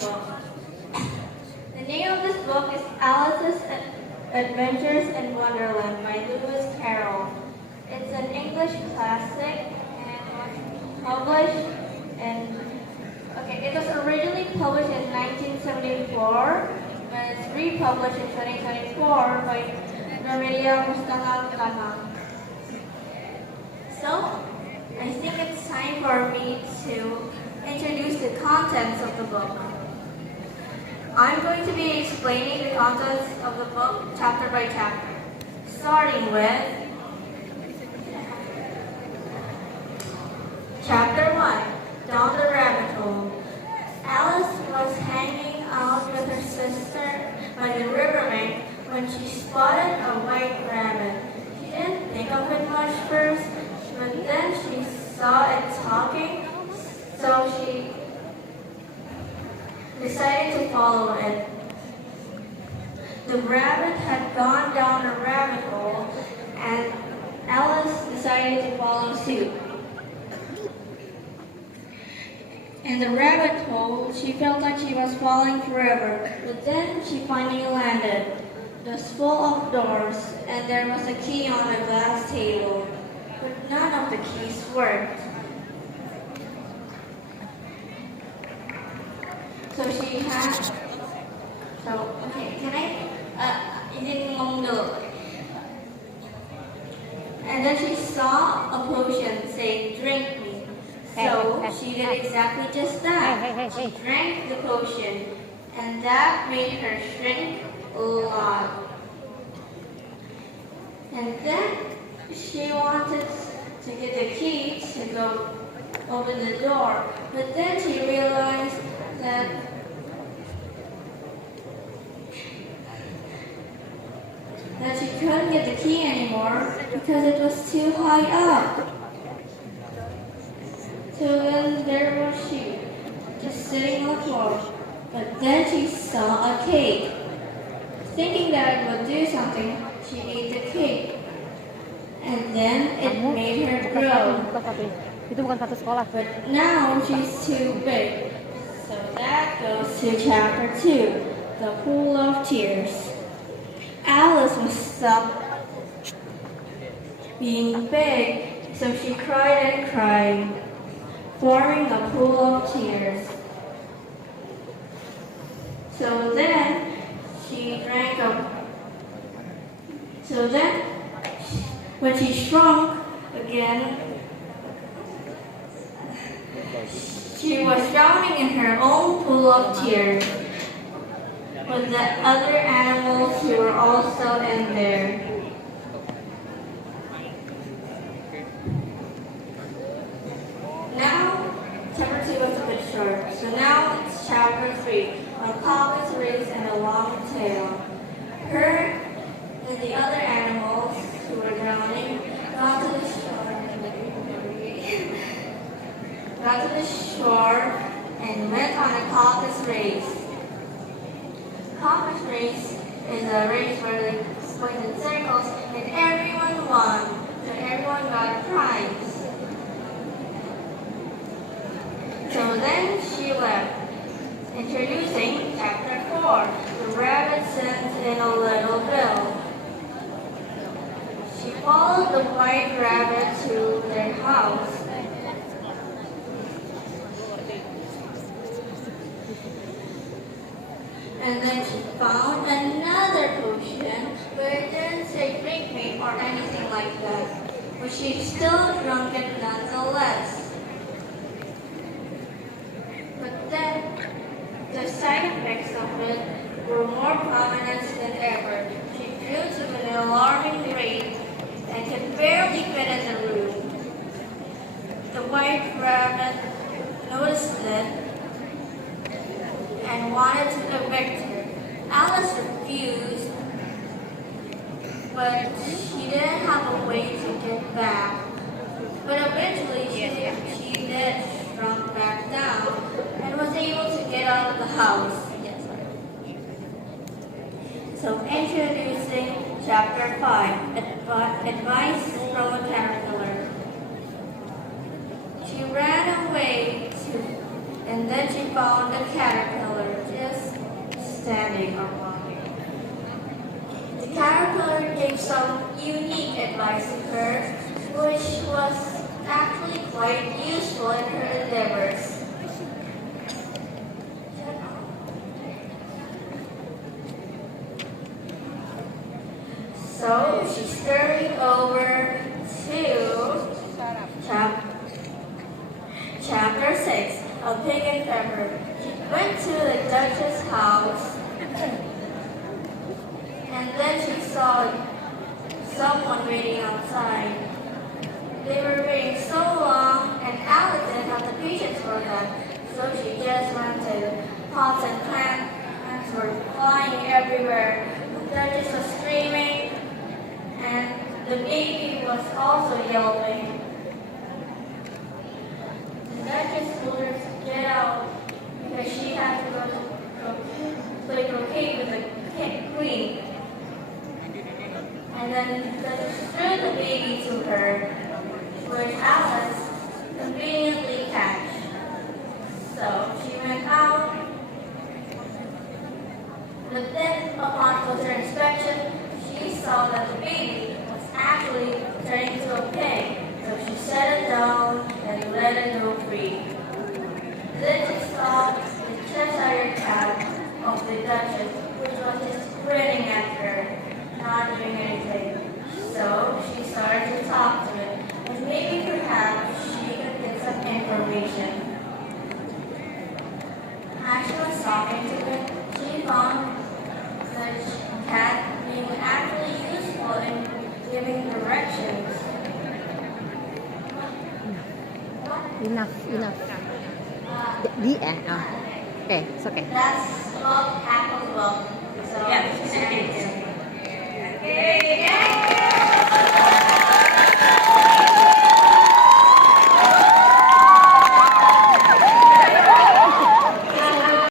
book. The name of this book is Alice's Adventures in Wonderland by Lewis Carroll. It's an English classic and was published it was originally published in 1974, but it's republished in 2024 by Gramedia Pustaka Utama. So, I think it's time for me to introduce the contents of the book. I'm going to be explaining the contents of the book chapter by chapter, starting with Chapter 1, Down the Rabbit Hole. Alice was hanging out with her sister by the riverbank when she spotted a white rabbit. She didn't think of it much first, but then she saw it talking, so she decided to follow it. The rabbit had gone down a rabbit hole, and Alice decided to follow suit. In the rabbit hole, she felt like she was falling forever, but then she finally landed. It was full of doors, and there was a key on a glass table, but none of the keys worked. And then she saw a potion saying, "Drink me." So she did exactly just that. She drank the potion, and that made her shrink a lot. And then she wanted to get the key to go open the door, but then she realized that she couldn't get the key anymore because it was too high up. So then there was she, just sitting on the floor. But then she saw a cake. Thinking that it would do something, she ate the cake. And then it made her grow. But now she's too big. So that goes to chapter 2, The Pool of Tears. Alice was stuck being big, so she cried and cried, forming a pool of tears. So then when she shrunk again, she was drowning in her own pool of tears, with the other animals who were also in there. Now, chapter 2 was a bit short, so now it's chapter 3, A Caucus Race and a Long Tail. Her and the other animals who were drowning got to the shore and went on a caucus race. Caucus race is a race where they point in circles and everyone won, so everyone got a prize. So then she left. Introducing chapter 4, The Rabbit Sends in a Little Bill. She followed the white rabbit to their house. And then she found another potion, but it didn't say drink me or anything like that. But she still drank it nonetheless. But then the side effects of it were more prominent than ever. She grew to an alarming rate and could barely fit in the room. The white rabbit noticed it and wanted to evict her. Alice refused, but she didn't have a way to get back. But eventually she did shrunk back down and was able to get out of the house. So introducing chapter 5, Advice from a Caterpillar. She ran away and then she found a caterpillar. standing or walking. The caterpillar gave some unique advice to her, which was actually quite useful in her endeavors. So she scurried over to chapter 6 of Pig and Pepper. She went to the Duchess' house, and then she saw someone waiting outside. They were waiting so long, and Alice didn't have the patience for them, so she just went to pots and plants were flying everywhere. The Duchess was screaming, and the baby was also yelling. The Duchess told her to get out because she had to go to play croquet with the queen. And then the Duchess threw the baby to her, which Alice conveniently catched. So she went out, but then upon closer inspection, she saw that the baby was actually turning into a pig. So she set it down and let it go free. Then she saw the Cheshire cat of the Duchess, which was just grinning at her, not doing anything. So she started to talk to it, and maybe perhaps she could get some information. As she was talking to it, she found the cat being actually useful in giving directions. Enough. The end. Okay, it's okay. That's about Apple's book. So